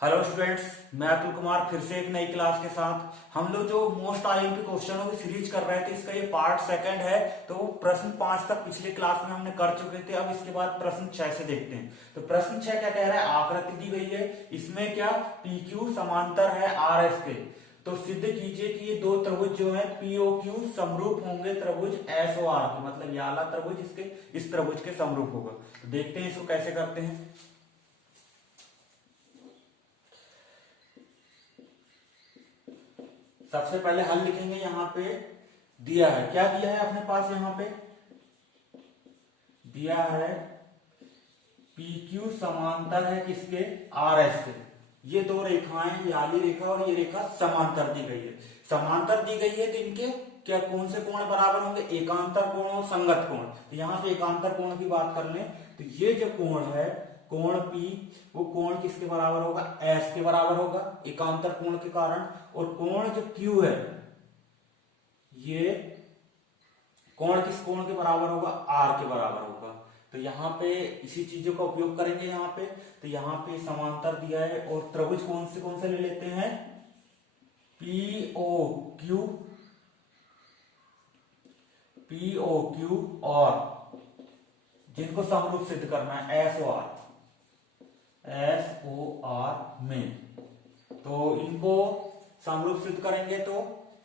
Hello students, मैं अतुल कुमार फिर से एक नई क्लास के साथ। हम लोग जो मोस्ट आईएमपी क्वेश्चनों की सीरीज कर रहे थे, इसका ये पार्ट सेकंड है। तो प्रश्न 5 तक पिछले क्लास में हमने कर चुके थे। अब इसके बाद प्रश्न 6 से देखते हैं। तो प्रश्न 6 क्या कह रहा है, आकृति दी गई है, इसमें क्या PQ समांतर है RS के, तो सिद्ध कीजिए कि ये दो त्रिभुज जो है POQ समरूप होंगे त्रिभुज SOR के, मतलब ये वाला त्रिभुज इसके इस त्रिभुज के समरूप होगा। तो देखते हैं इसको कैसे करते हैं। सबसे पहले हल लिखेंगे। यहां पे दिया है, क्या दिया है अपने पास, यहां पे दिया है PQ समांतर है किसके, RS के। ये दो रेखाएं, ये वाली रेखा और ये रेखा समांतर दी गई है। समांतर दी गई है तो इनके क्या कौन से कोण बराबर होंगे, एकांतर कोण और संगत कोण। तो यहां से एकांतर कोण की बात कर लें तो ये जो कोण है, कोण P, वो कोण किसके बराबर होगा, S के बराबर होगा एकांतर कोण के कारण। और कोण जो Q है, ये कोण किस कोण के बराबर होगा, R के बराबर होगा। तो यहाँ पे इसी चीजों का उपयोग करेंगे यहाँ पे। तो यहाँ पे समांतर दिया है और त्रिभुज कौन से ले लेते हैं, POQ और जिनको समरूप सिद्ध करना है SOR में। तो इनको समरूप सिद्ध करेंगे तो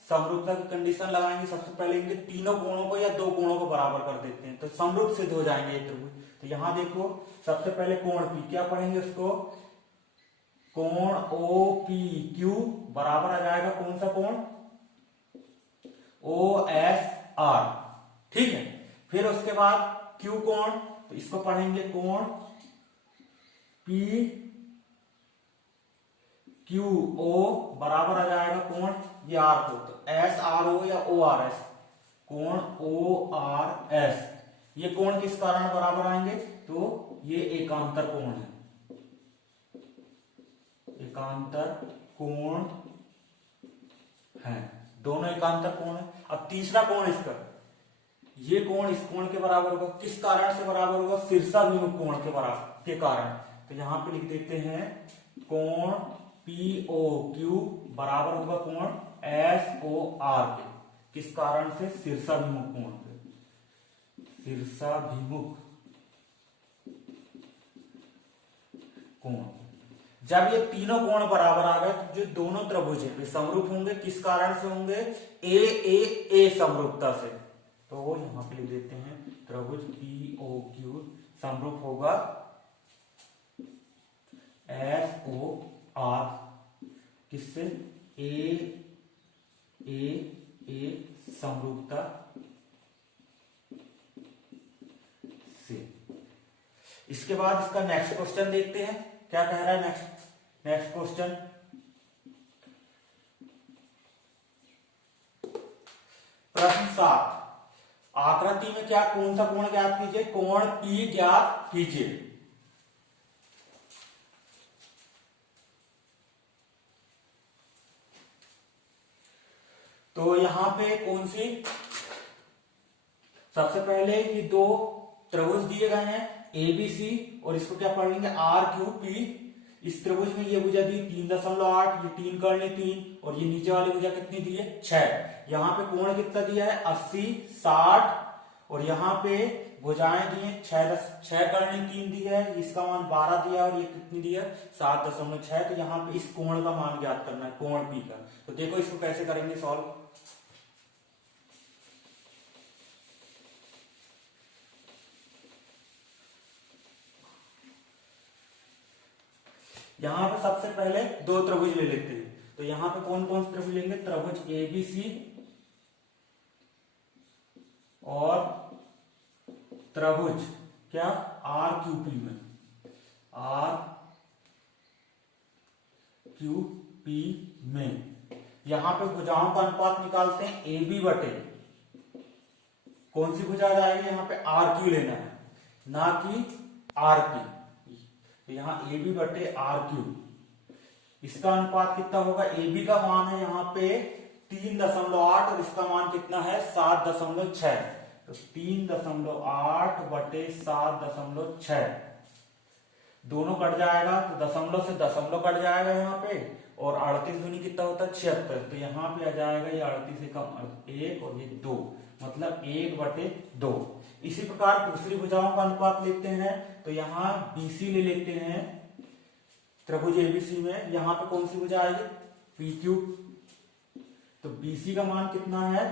समरूपता की कंडीशन लगाएंगे। सबसे पहले इनके तीनों कोणों को या दो कोणों को बराबर कर देते हैं तो समरूप सिद्ध हो जाएंगे ये त्रिभुज। तो यहां देखो, सबसे पहले कोण P क्या पढ़ेंगे उसको, कोण OPQ बराबर आ जाएगा कौन सा कोण, OSR। ठीक है, फिर उसके बाद Q कोण, तो इसको पढ़ेंगे कोण PQO बराबर आ जाएगा कोण ये R को, तो SRO या ORS, कोण ORS। ये कोण किस कारण बराबर आएंगे, तो ये एकांतर कोण है, एकांतर कोण है, दोनों एकांतर कोण है। अब तीसरा कोण इसका, ये कोण इस कोण के बराबर होगा, किस कारण से बराबर होगा, शीर्षाभिमुख कोण के बराबर के कारण। तो यहां पे लिख देते हैं कोण POQ बराबर होगा कोण SOR के, किस कारण से, शीर्षाभिमुख कोण के, शीर्षाभिमुख कोण। जब ये तीनों कोण बराबर आ गए तो जो दोनों त्रिभुज है वे समरूप होंगे, किस कारण से होंगे, A समरूपता से। तो यहां पे लिख देते हैं त्रिभुज POQ समरूप होगा SOR किससे, A समरूपता से। इसके बाद इसका नेक्स्ट क्वेश्चन देखते हैं, क्या कह रहा है नेक्स्ट क्वेश्चन। प्रश्न 7, आकृति में क्या कौन सा कोण ज्ञात कीजिए, कोण P ज्ञात कीजिए। तो यहां पे कौन सी, सबसे पहले ये दो त्रिभुज दिए गए हैं ABC और इसको क्या पढ़ लेंगे RQP। इस त्रिभुज में ये भुजा दी 3.8, ये 3 करने 3, और ये नीचे वाली भुजा कितनी दी है 6। यहाँ पे कोण कितना दिया है 80, 60, और यहाँ पे भुजाएं दी है 6 करने 3 दी है, इसका मान 12 दिया और ये कितनी दी है 7.6। तो यहाँ पे इस कोण का मान ज्ञात करना है, कोण P का। तो देखो इसको कैसे करेंगे सॉल्व। यहां पे सबसे पहले दो त्रिभुज ले लेते हैं। तो यहां पे कौन कौन से त्रिभुज लेंगे, त्रिभुज ABC और त्रिभुज क्या RQP में, RQP में यहां पे भुजाओं का अनुपात निकालते हैं AB बटे, कौन सी भुजा आ जाएगी, यहां पे RQ लेना है ना कि RP। तो यहां AB बटे RQ, इसका अनुपात कितना होगा, AB का मान है यहाँ पे 3.8 और इसका मान कितना है 7.6। तो 3.8 बटे 7.6 दोनों कट जाएगा तो दशमलव से दशमलव कट जाएगा यहाँ पे, और 38 दूनी कितना होता है 76, तो यहाँ पे आ जाएगा ये 38 से कम 1 और ये 2, मतलब 1/2। इसी प्रकार दूसरी भुजाओं का अनुपात लेते हैं, तो यहाँ BC ले लेते हैं त्रिभुज ABC में। यहाँ पे कौन सी भुजा आएगी PQ, तो BC का मान कितना है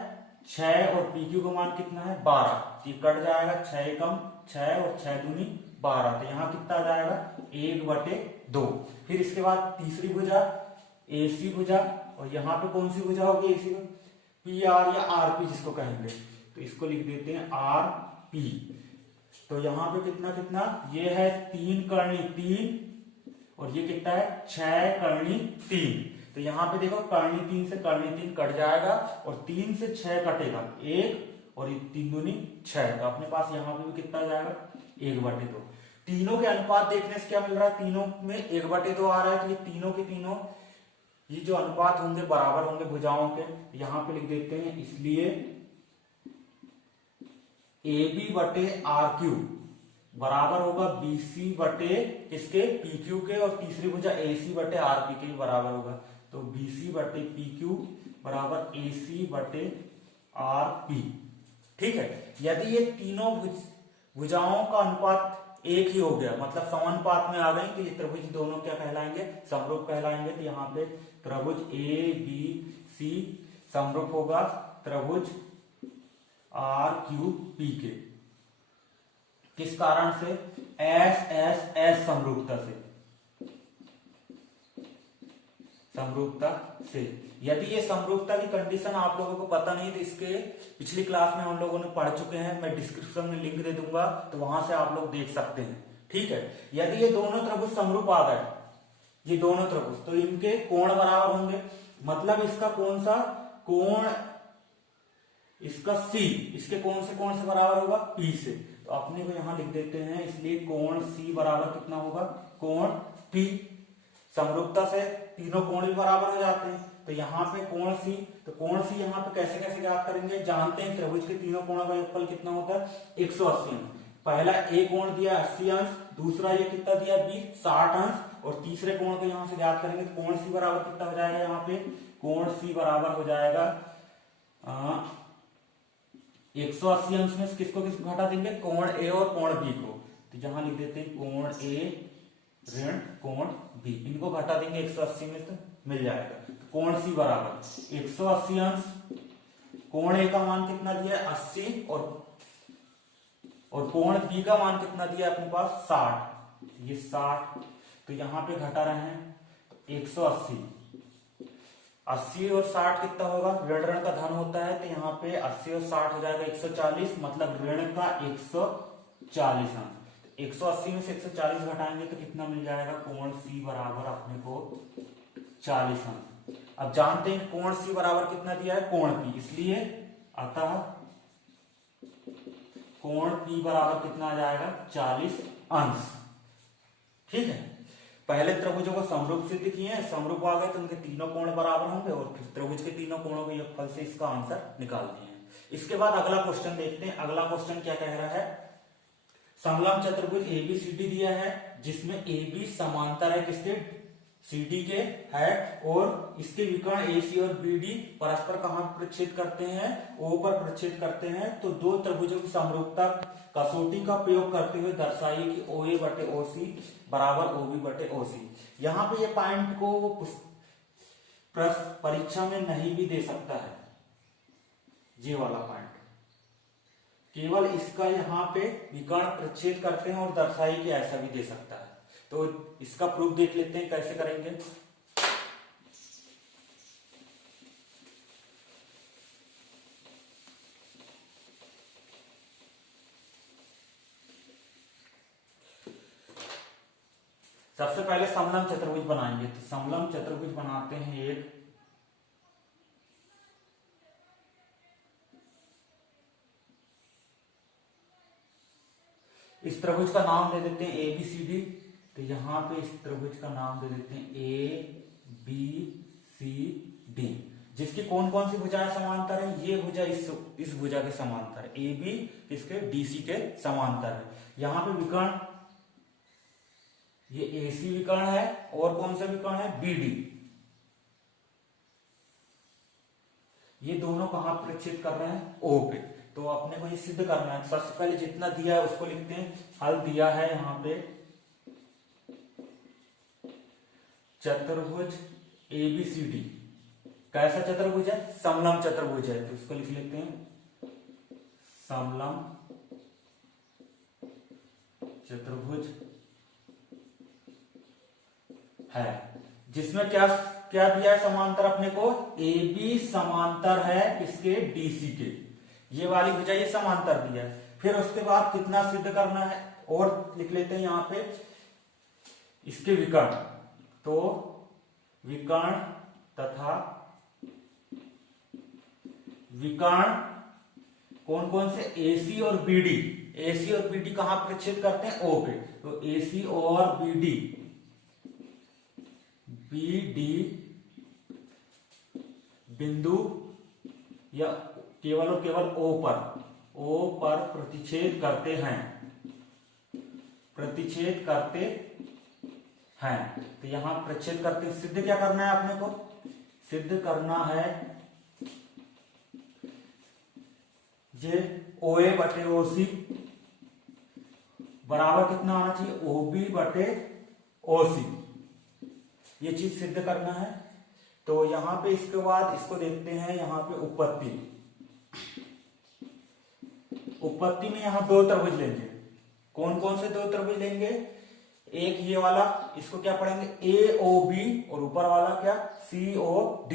6 और PQ का मान कितना है 12, ये कट जाएगा 6 एकम 6 और 6 दूनी 12, तो यहाँ कितना आ जाएगा 1/2। फिर इसके बाद तीसरी भुजा AC भुजा, और यहाँ पे कौन सी भुजा होगी AC में PR या RP जिसको कहेंगे, तो इसको लिख देते हैं RP। तो यहाँ पे कितना कितना ये है 3 कर्णी 3 और ये कितना है 6 कर्णी 3, तो यहाँ पे देखो कर्णी 3 से कर्णी 3 कट जाएगा और 3 से 6 कटेगा 1 और ये 3 दूनी 6, तो अपने पास यहाँ पे भी कितना आ जाएगा 1/2। तीनों के अनुपात देखने से क्या मिल रहा है, तीनों में 1/2 आ रहा है, तो ये तीनों के तीनों ये जो अनुपात होंगे बराबर होंगे भुजाओं के, यहाँ पे लिख देते हैं, इसलिए AB/RQ बराबर होगा BC बटे किसके PQ के, और तीसरी भुजा AC/RP के बराबर होगा, तो BC/PQ बराबर AC/RP। ठीक है, यदि ये तीनों भुजाओं का अनुपात एक ही हो गया, मतलब समानुपात में आ गई, तो ये त्रिभुज दोनों क्या कहलाएंगे समरूप कहलाएंगे। तो यहाँ पे त्रिभुज ABC समरूप होगा त्रिभुज RQP के, किस कारण से SSS समरूपता से। यदि ये समरूपता की कंडीशन आप लोगों को पता नहीं तो इसके पिछली क्लास में हम लोगों ने पढ़ चुके हैं, मैं डिस्क्रिप्शन में लिंक दे दूंगा, तो वहां से आप लोग देख सकते हैं। ठीक है, यदि ये दोनों त्रिभुज समरूप आ गए, ये दोनों त्रिभुज, तो इनके कोण बराबर होंगे, मतलब इसका कौन सा कोण, इसका C इसके कौन से बराबर होगा P से, तो अपने को यहां लिख देते हैं, इसलिए कोण C बराबर कितना होगा कोण P। समरूपता से तीनों कोण भी बराबर हो जाते हैं, तो यहाँ पे कोण C, तो कोण C यहाँ पे कैसे कैसे ज्ञात करेंगे, जानते हैं त्रिभुज के तीनों कोणों का योगफल कितना होता है 180 अंश। पहला A कोण दिया 80 अंश, दूसरा ये कितना दिया B 60 अंश, और तीसरे कोण को यहाँ से ज्ञात करेंगे, तो कोण C बराबर कितना हो जाएगा, यहाँ पे कोण C बराबर हो जाएगा 180 अंश में किसको किसको घटा देंगे, कोण A और कोण B को, तो जहां लिख देते हैं कोण A ऋण कोण B, इनको घटा देंगे 180 में तो मिल जाएगा। तो कोण C बराबर 180 अंश, कोण A का मान कितना दिया है 80, और कोण B का मान कितना दिया है अपने पास 60, ये 60, तो यहाँ पे घटा रहे हैं 180, 80 और 60 कितना होगा, ऋण ऋण का धन होता है, तो यहाँ पे 80 और 60 हो जाएगा 140, मतलब ऋण का 140 अंश। 180 में से 140 घटाएंगे तो कितना मिल जाएगा, कोण C बराबर अपने को 40 अंश। अब जानते हैं कोण C बराबर कितना दिया है कोण P, इसलिए अतः कोण P बराबर कितना आ जाएगा 40 अंश। ठीक है, पहले त्रिभुजों को समरूप सिद्ध किए हैं, समरूप आ गए तो उनके तीनों कोण बराबर होंगे, और फिर त्रिभुज के तीनों कोणों के योगफल से इसका आंसर निकाल दिए हैं। इसके बाद अगला क्वेश्चन देखते हैं। अगला क्वेश्चन क्या कह रहा है, समलंब चतुर्भुज ABCD दिया है, जिसमें AB समांतर है किसके CD के है, और इसके विकर्ण AC और BD परस्पर कहां प्रच्छेद करते हैं, O पर प्रच्छेद करते हैं। तो दो त्रिभुजों की समरूपता कसौटी का प्रयोग करते हुए दर्शाइए कि OA/OC बराबर OB/OC। यहाँ पे ये पॉइंट को वो परीक्षा में नहीं भी दे सकता है, ये वाला पॉइंट, केवल इसका यहाँ पे विकर्ण प्रच्छेद करते हैं और दर्शाइए कि ऐसा भी दे सकता है। तो इसका प्रूफ देख लेते हैं कैसे करेंगे। सबसे पहले समलंब चतुर्भुज बनाएंगे, तो समलंब चतुर्भुज बनाते हैं एक, इस त्रिभुज का नाम दे देते हैं ABCD। तो यहां पे इस त्रिभुज का नाम दे देते हैं ABCD, जिसकी कौन कौन सी भुजाएं समांतर है, ये भुजा इस भुजा के समांतर है, AB इसके DC के समांतर है। यहाँ पे विकर्ण ये AC विकर्ण है और कौन सा विकर्ण है, BD। ये दोनों कहां प्रक्षेप कर रहे हैं, O पे। तो अपने को ये सिद्ध करना है। सबसे पहले जितना दिया है उसको लिखते हैं। हल दिया है यहां पे चतुर्भुज ABCD। कैसा चतुर्भुज है, समलंब चतुर्भुज है, तो इसको लिख लेते हैं समलंब चतुर्भुज है, जिसमें क्या क्या दिया है समांतर अपने को, AB समांतर है किसके, DC के। ये वाली भुजा ये समांतर दिया है। फिर उसके बाद कितना सिद्ध करना है और लिख लेते हैं यहां पे इसके विकर्ण। तो विकर्ण तथा विकर्ण कौन कौन से, AC और BD। AC और BD कहां प्रक्षेप करते हैं, O पे। तो AC और BD बिंदु या केवल और केवल O पर प्रतिच्छेद करते हैं, प्रतिच्छेद करते हैं। तो यहां प्रतिच्छेद करते हैं। सिद्ध क्या करना है अपने को, सिद्ध करना है ये OA बटे OC बराबर कितना आना चाहिए, OB बटे OC। ये चीज सिद्ध करना है। तो यहां पे इसके बाद इसको देखते हैं यहां पे उत्पत्ति। उत्पत्ति में यहां दो त्रिभुज लेंगे। कौन कौन से दो त्रिभुज लेंगे, एक ये वाला, इसको क्या पढ़ेंगे AOB, और ऊपर वाला क्या COD।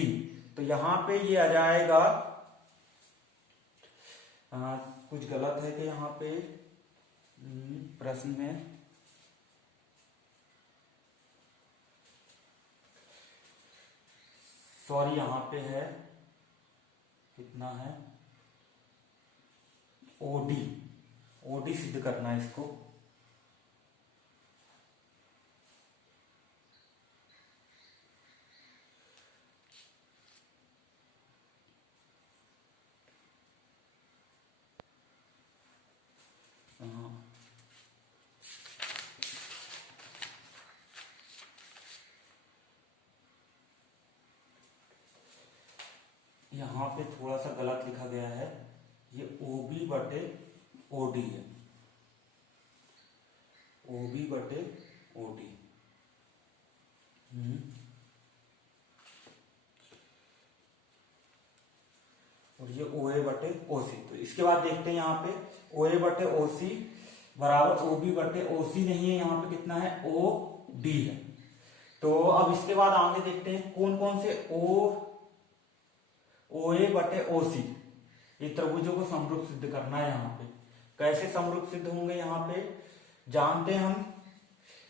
तो यहां पे ये आ जाएगा, कुछ गलत है कि यहां पे प्रश्न में, सॉरी यहां पे है कितना है OD सिद्ध करना है इसको। यहां पे थोड़ा सा गलत लिखा गया है, ये OB बटे OD है, OB बटे OD। और ये OA बटे OC। तो इसके बाद देखते हैं यहाँ पे OA बटे OC बराबर OB बटे OC नहीं है, यहाँ पे कितना है OD है। तो अब इसके बाद आगे देखते हैं कौन कौन से OA बटे OC ये त्रिभुजों को समरूप सिद्ध करना है। यहाँ पे कैसे समरूप सिद्ध होंगे, यहाँ पे जानते हैं हम,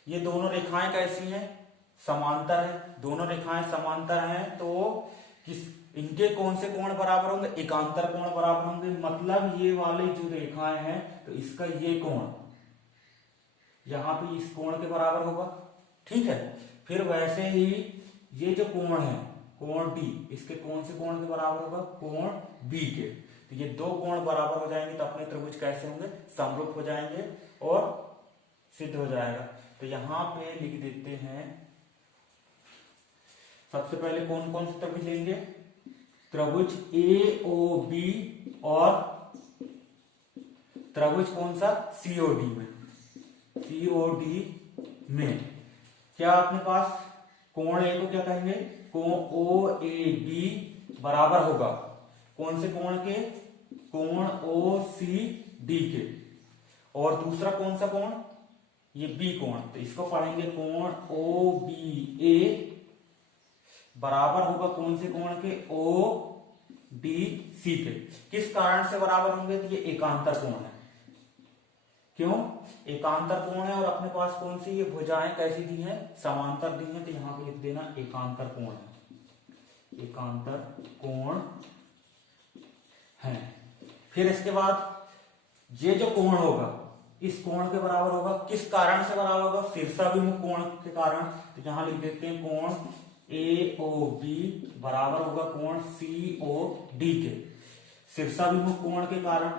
ये दोनों रेखाएं कैसी हैं, समांतर है। दोनों रेखाएं समांतर हैं तो किस इनके कौन से कोण बराबर होंगे, एकांतर कोण बराबर होंगे। मतलब ये वाली जो रेखाएं हैं तो इसका ये कोण यहां पे इस कोण के बराबर होगा, ठीक है। फिर वैसे ही ये जो कोण है कोण D, इसके कौन से कोण के बराबर होगा, कोण B के। तो ये दो कोण बराबर हो जाएंगे तो अपने त्रिभुज कैसे होंगे, समरूप हो जाएंगे और सिद्ध हो जाएगा। तो यहां पे लिख देते हैं, सबसे पहले कौन कौन से त्रिभुज लेंगे, त्रिभुज AOB और त्रिभुज कौन सा COD में। COD में क्या अपने पास कोण A को क्या कहेंगे, कोण OAB बराबर होगा कौन से कोण के, कोण OCD के। और दूसरा कौन सा कोण, ये B कोण, तो इसको पढ़ेंगे कोण OBA बराबर होगा कौन से कोण के, ODC के। किस कारण से बराबर होंगे, तो ये एकांतर कोण है। क्यों, एकांतर कोण है और अपने पास कौन सी ये भुजाएं कैसी दी हैं, समांतर दी हैं। तो यहां पे लिख देना एकांतर कोण है, एकांतर कोण है। फिर इसके बाद ये जो कोण होगा इस कोण के बराबर होगा, किस कारण से बराबर होगा, शीर्षाभिमुख कोण के कारण। तो यहां लिख देते हैं कोण AOB बराबर होगा कोण COD के। शीर्षाभिमुख कोण के कारण,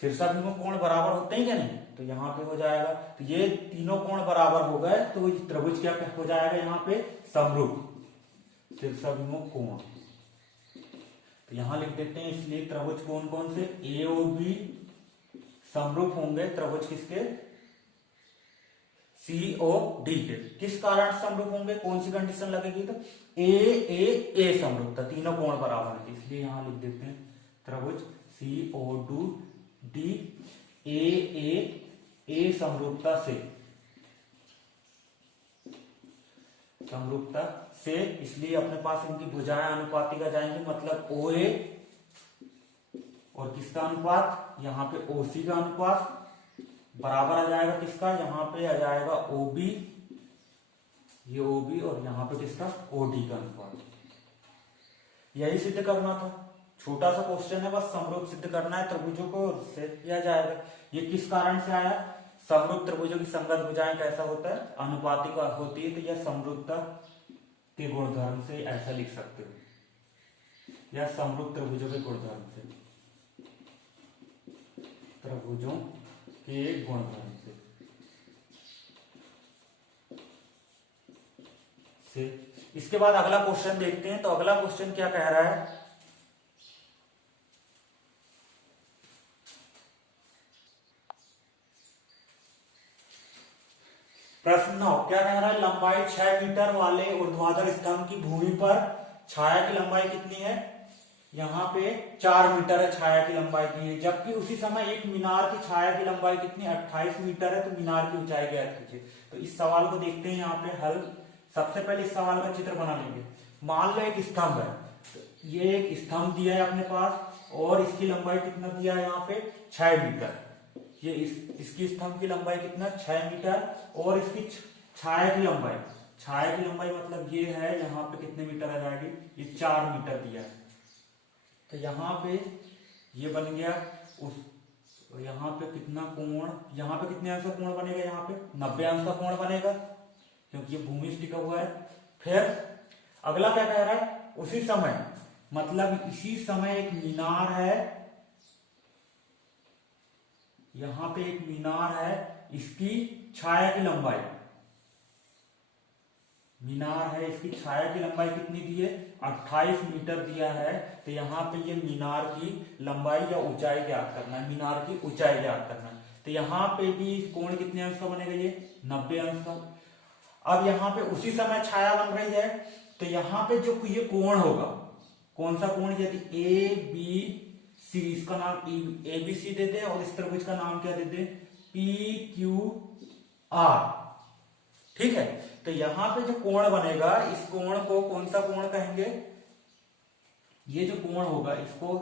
शीर्षाभिमुख कोण बराबर होते हैं क्या नहीं, तो यहाँ पे हो जाएगा, तो ये तीनों कोण बराबर हो गए, तो त्रिभुज क्या हो जाएगा यहाँ पे, समरूप, शीर्षाभिमुख कोण। तो यहां लिख देते हैं, इसलिए त्रिभुज कौन कौन से, ए और बी समरूप होंगे त्रिभुज किसके, सी और डी के। किस कारण समरूप होंगे, कौन सी कंडीशन लगेगी, तो ए समरूपता, तीनों कोण बराबर है, इसलिए यहां लिख देते हैं त्रिभुज सी ओ डी ए समरूपता से, इसलिए अपने पास इनकी भुजाएं अनुपातिक आ जाएंगी, मतलब ओ ए और किसका अनुपात, यहाँ पे ओ सी का अनुपात बराबर आ जाएगा किसका, यहाँ पे आ जाएगा ओ बी, ये ओ बी, और यहाँ पे किसका, ओ डी का अनुपात। यही सिद्ध करना था, छोटा सा क्वेश्चन है, बस समरूप सिद्ध करना है त्रिभुजों को, उससे किया जाएगा। ये किस कारण से आया, समरूप त्रिभुजों की संगत भुजाएं कैसा होता है, अनुपातिक होती है, तो यह समरूपता के गुणधर्म से ऐसा लिख सकते हो, या समरूप त्रिभुजों के गुणधर्म से। इसके बाद अगला क्वेश्चन देखते हैं, तो अगला क्वेश्चन क्या कह रहा है, प्रश्न 9 क्या कह रहा है, लंबाई 6 मीटर वाले ऊर्ध्वाधर स्तंभ की भूमि पर छाया की लंबाई कितनी है, यहाँ पे 4 मीटर है छाया की लंबाई की है, जबकि उसी समय एक मीनार की छाया की लंबाई कितनी 28 मीटर है, तो मीनार की ऊंचाई ज्ञात कीजिए। तो इस सवाल को देखते हैं यहाँ पे हल। सबसे पहले इस सवाल का चित्र बना लेंगे। मान लो एक स्तंभ है, ये एक स्तंभ दिया है अपने पास, और इसकी लंबाई कितना दिया है यहाँ पे 6 मीटर, ये इसकी स्तंभ की लंबाई कितना 6 मीटर, और इसकी छाया की लंबाई मतलब ये है, यहाँ पे कितने मीटर आ जाएगी, ये 4 मीटर दिया है। तो यहाँ पे ये बन गया उस, यहाँ पे कितना कोण, यहाँ पे कितने अंश का कोण बनेगा, यहाँ पे 90 अंश का कोण बनेगा, क्योंकि ये भूमि से टिका हुआ है। फिर अगला क्या कह रहा है, उसी समय, मतलब इसी समय एक मीनार है, यहां पे एक मीनार है, इसकी छाया की लंबाई, इसकी छाया की लंबाई कितनी दी है 28 मीटर दिया है। तो यहाँ पे ये मीनार की लंबाई या ऊंचाई ज्ञात करना है, मीनार की ऊंचाई ज्ञात करना है। तो यहाँ पे भी कोण कितने अंश का बनेगा, ये 90 अंश का। अब यहाँ पे उसी समय छाया बन रही है, तो यहाँ पे जो ये कोण होगा, कौन सा कोण, यदि ए बी सी, इसका नाम ए बी सी दे दे, और इस त्रिभुज का नाम क्या दे दे, पी क्यू आर, ठीक है। तो यहां पे जो कोण बनेगा, इस कोण को कौन सा कोण कहेंगे, ये जो कोण होगा इसको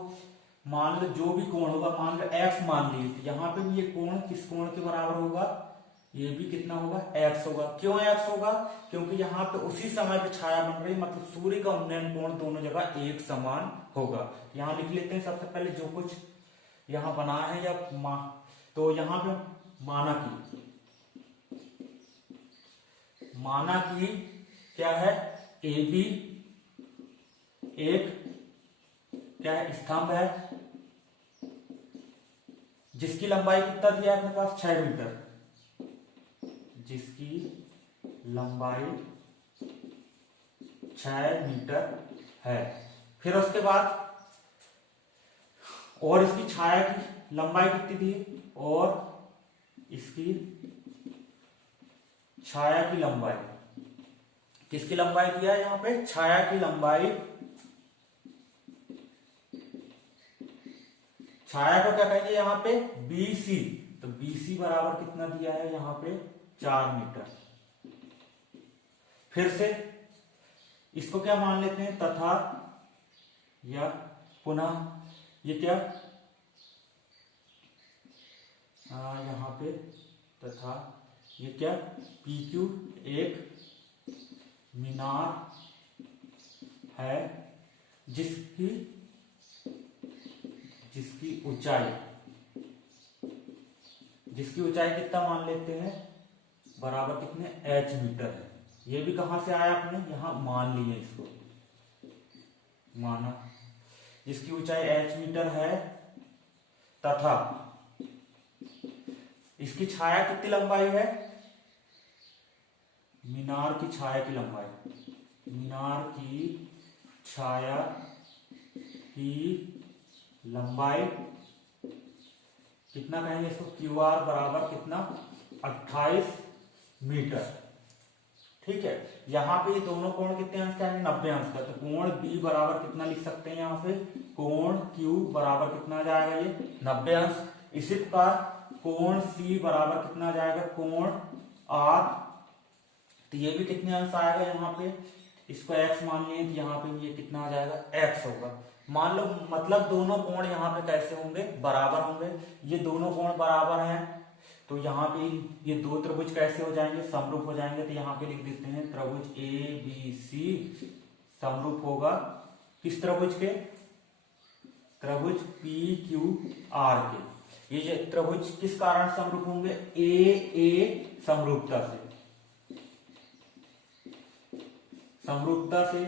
मान लो, जो भी कोण होगा मान लो x मान लीजिए, यहाँ पे भी ये कोण किस कोण के बराबर होगा, ये भी कितना होगा, x होगा। क्यों x होगा, क्योंकि यहाँ पे उसी समय पे छाया बन रही, मतलब सूर्य का उन्नयन कोण दोनों जगह एक समान होगा। यहाँ लिख लेते हैं सबसे पहले जो कुछ यहाँ बना है, या तो यहाँ पे माना कि क्या है, ए बी एक क्या है, स्तंभ है, जिसकी लंबाई कितना दिया है अपने पास 6 मीटर, जिसकी लंबाई 6 मीटर है। फिर उसके बाद और इसकी छाया की लंबाई कितनी दी, और इसकी छाया की लंबाई, किसकी लंबाई दिया है यहाँ पे, छाया की लंबाई, छाया को क्या कहेंगे यहाँ पे BC, तो BC बराबर कितना दिया है यहाँ पे 4 मीटर। फिर से इसको क्या मान लेते हैं, तथा, या पुनः ये क्या, यहाँ पे तथा ये क्या, PQ एक मीनार है, जिसकी ऊंचाई कितना मान लेते हैं, बराबर कितने h मीटर है। ये भी कहां से आया, आपने यहां मान लिए, इसको माना, जिसकी ऊंचाई h मीटर है, तथा इसकी छाया कितनी लंबाई है, मीनार की छाया की लंबाई, मीनार की छाया की लंबाई कितना कहेंगे इसको, क्यू आर बराबर कितना, 28 मीटर। ठीक है, यहाँ पे ये दोनों कोण कितने अंश का है, 90 अंश का। तो कोण बी बराबर कितना लिख सकते हैं यहाँ पे, कोण क्यू बराबर कितना आ जाएगा, ये 90 अंश। इसी प्रकार कोण सी बराबर कितना आ जाएगा, कोण आर, तो ये भी कितने अंश आएगा यहाँ पे, इसको x मान लिए तो यहाँ पे ये कितना आ जाएगा, x होगा। मान लो मतलब दोनों कोण यहाँ पे कैसे होंगे, बराबर होंगे। ये दोनों कोण बराबर हैं तो यहाँ पे ये दो त्रिभुज कैसे हो जाएंगे, समरूप हो जाएंगे। तो यहाँ पे लिख देते हैं त्रिभुज ए बी सी समरूप होगा किस त्रिभुज के, त्रिभुज पी क्यू आर के। ये त्रिभुज किस कारण समरूप होंगे, ए समरूपता से, समरूपता से।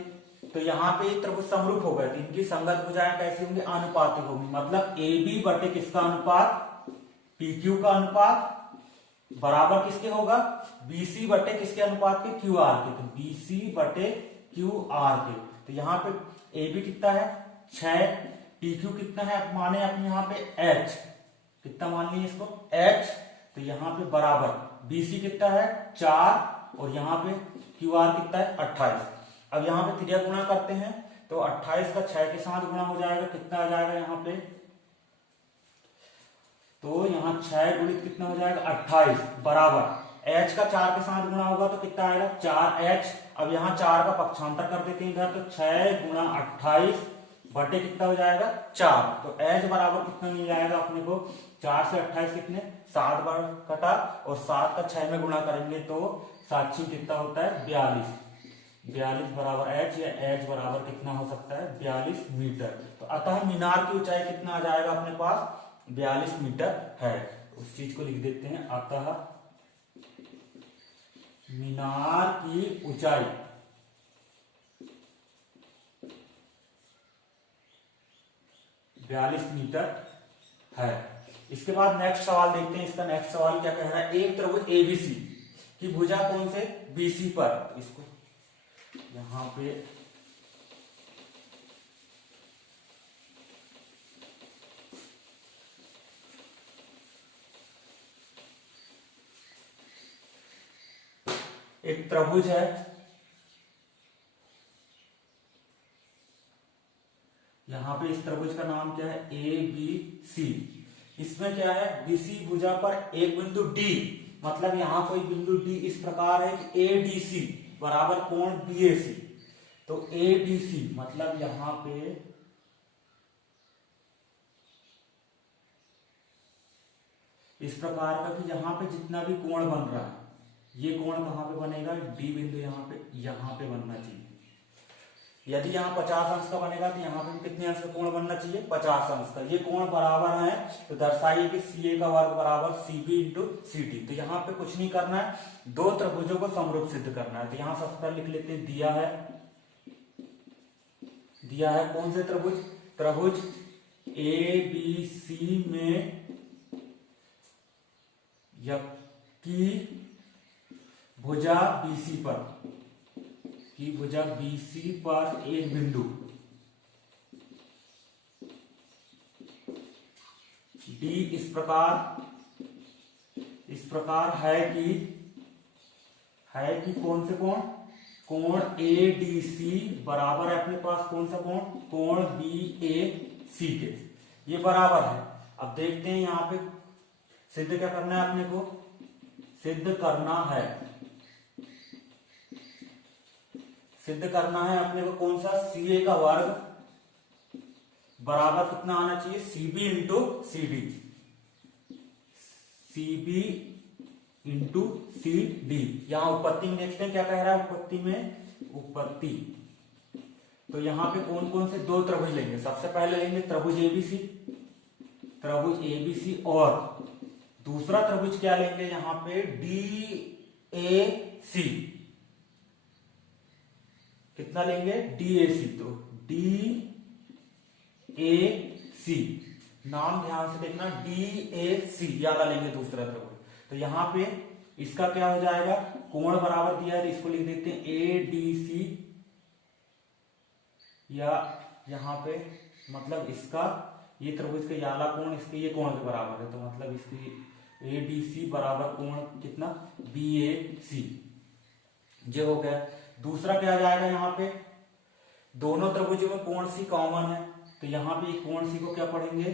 तो यहाँ पे त्रिभुज समरूप हो गए तो इनकी संगत भुजाएं कैसी होंगी, अनुपातिक होंगी। मतलब ए बी बटे किसका अनुपात, पी क्यू का अनुपात बराबर किसके होगा, बीसी बटे किसके अनुपात के, क्यू आर के। तो बीसी बटे क्यू आर के। तो यहाँ पे ए बी कितना है 6, पी क्यू कितना है माने अपने यहाँ पे h कितना मान लिए इसको h। तो यहाँ पे बराबर बीसी कितना है 4 और यहाँ पे क्यू आर कितना है 28। अब यहाँ पे त्रिज्या गुणा करते हैं तो 28 का 6 के साथ गुणा हो जाएगा, कितना आ जाएगा यहाँ पे, तो यहाँ 6 गुणित कितना हो जाएगा 28 बराबर h का 4 के साथ गुणा होगा तो कितना आएगा 4h। अब यहाँ 4 का पक्षांतर कर देते हैं इधर, तो 6 गुणा 28 बटे कितना हो जाएगा 4। तो h बराबर कितना मिल जाएगा अपने को, 4 से 28 कितने 7 बार कटा और 7 का 6 में गुणा करेंगे तो 7 कितना होता है 42 बराबर h, या h बराबर कितना हो सकता है 42 मीटर। तो अतः मीनार की ऊंचाई कितना आ जाएगा अपने पास 42 मीटर है। उस चीज को लिख देते हैं, अतः मीनार की ऊंचाई 42 मीटर है। इसके बाद नेक्स्ट सवाल देखते हैं। इसका नेक्स्ट सवाल क्या कह रहा है, एक त्रिभुज एबीसी की भुजा कौन से बीसी पर, इसको यहां पे एक त्रिभुज है, यहां पे इस त्रिभुज का नाम क्या है ए बी सी। इसमें क्या है, बीसी भुजा पर एक बिंदु डी, मतलब यहां कोई बिंदु डी इस प्रकार है कि ए डी सी बराबर कोण बी ए सी। तो ए डी सी मतलब यहां पे इस प्रकार का कि यहां पे जितना भी कोण बन रहा है ये कोण कहां पे बनेगा, डी बिंदु यहां पे बनना चाहिए। यदि यहाँ 50 अंश का बनेगा तो यहाँ पे कितने अंश का कोण बनना चाहिए 50 अंश का। ये कोण बराबर है तो दर्शाइए कि सी ए का वर्ग बराबर C B into C D. तो यहाँ पे कुछ नहीं करना है, दो त्रिभुजों को समरूप सिद्ध करना है। तो यहाँ सबसे पहले लिख लेते हैं, दिया है कौन से त्रिभुज, त्रिभुज ए बी सी में की भुजा बीसी पर, की भुजा बीसी पर एक बिंदु डी इस प्रकार है कि कौन से कोण, कोण ए डी सी बराबर है अपने पास कौन सा कोण, कोण बी ए सी के, ये बराबर है। अब देखते हैं यहाँ पे सिद्ध क्या करना है अपने को, सिद्ध करना है अपने को कौन सा, सी ए का वर्ग बराबर कितना आना चाहिए C B into C D, C B into C D. यहां उत्पत्ति में देखते हैं क्या कह रहा है, उत्पत्ति तो यहां पे कौन कौन से दो त्रिभुज लेंगे। सबसे पहले लेंगे त्रिभुज एबीसी और दूसरा त्रिभुज क्या लेंगे यहां पे डी ए सी, कितना लेंगे डी ए सी। तो डी ए सी नाम ध्यान से देखना, डी ए सी वाला लेंगे दूसरा त्रिभुज। तो यहाँ पे इसका क्या हो जाएगा, कोण बराबर दिया है तो इसको लिख देते हैं ADC, या यहाँ पे मतलब इसका ये त्रिभुज का याला कोण इसके ये कोण के बराबर है, तो मतलब इसकी ADC बराबर कोण कितना BAC, ये हो गया। दूसरा क्या जाएगा, यहाँ पे दोनों त्रिभुजों में कोण C कॉमन है, तो यहाँ पे कोण C को क्या पढ़ेंगे,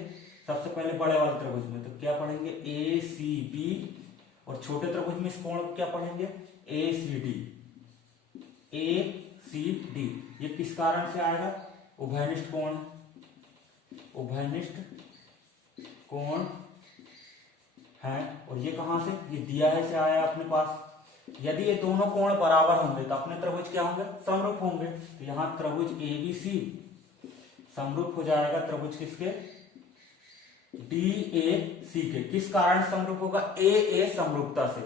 सबसे पहले बड़े वाले त्रिभुज में तो क्या पढ़ेंगे ACB, और छोटे त्रिभुज में इस कोण को क्या पढ़ेंगे ACD। ACD ये किस कारण से आएगा, उभयनिष्ठ कोण, उभयनिष्ठ कोण है, और ये कहां से, ये दिया है से आया अपने पास। यदि ये दोनों कोण बराबर होंगे तो अपने त्रिभुज क्या होंगे, समरूप होंगे। तो यहां त्रिभुज ABC समरूप हो जाएगा त्रिभुज किसके, DAC के। किस कारण समरूप होगा, AA समरूपता से,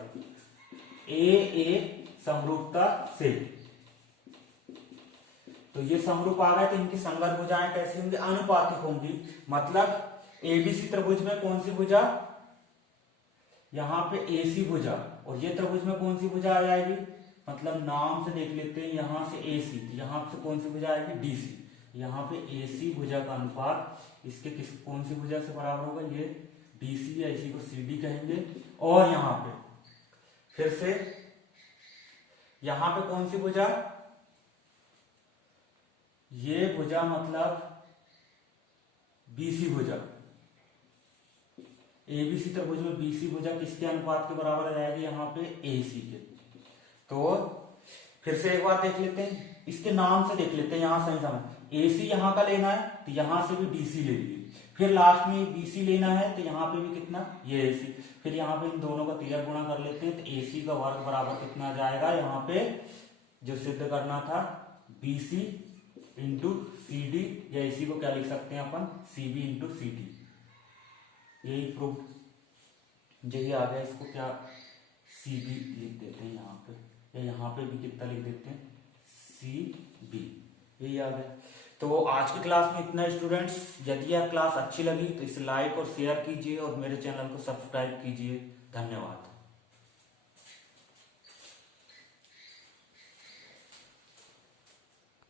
AA समरूपता से। तो ये समरूप आ गए तो इनकी संगत भुजाएं कैसी होंगी, अनुपातिक होंगी। मतलब ABC त्रिभुज में कौन सी भुजा, यहाँ पे AC भुजा, और ये त्रिभुज में कौन सी भुजा आ जाएगी, मतलब नाम से देख लेते हैं, यहां से AC, यहां से कौन सी भुजा आएगी DC, यहाँ पे AC भुजा का अनुपात इसके किस कौन सी भुजा से बराबर होगा, ये DC या इसी को CD कहेंगे। और यहाँ पे फिर से यहाँ पे कौन सी भुजा, ये भुजा मतलब BC भुजा, ABC त्रिभुज में BC भुजा किसके अनुपात के बराबर आ जाएगी, यहाँ पे AC के। तो फिर से एक बार देख लेते हैं, इसके नाम से देख लेते हैं, यहां सही समझ, AC यहाँ का लेना है तो यहां से भी DC ले लीजिए, फिर लास्ट में BC लेना है तो यहाँ पे भी कितना, ये AC, फिर यहाँ पे इन दोनों का तिर्यक गुणा कर लेते हैं तो AC का वर्ग बराबर कितना आ जाएगा, यहाँ पे जो सिद्ध करना था BC इंटू CD, या इसी को क्या लिख सकते हैं अपन CB इंटू CD, यही प्रूफ, यही आ गया। इसको क्या CB लिख देते हैं यहाँ पे, या यहाँ पे भी कितना लिख देते हैं CB, यही आ गया। तो आज की क्लास में इतना स्टूडेंट्स। यदि यह क्लास अच्छी लगी तो इसे लाइक और शेयर कीजिए और मेरे चैनल को सब्सक्राइब कीजिए। धन्यवाद।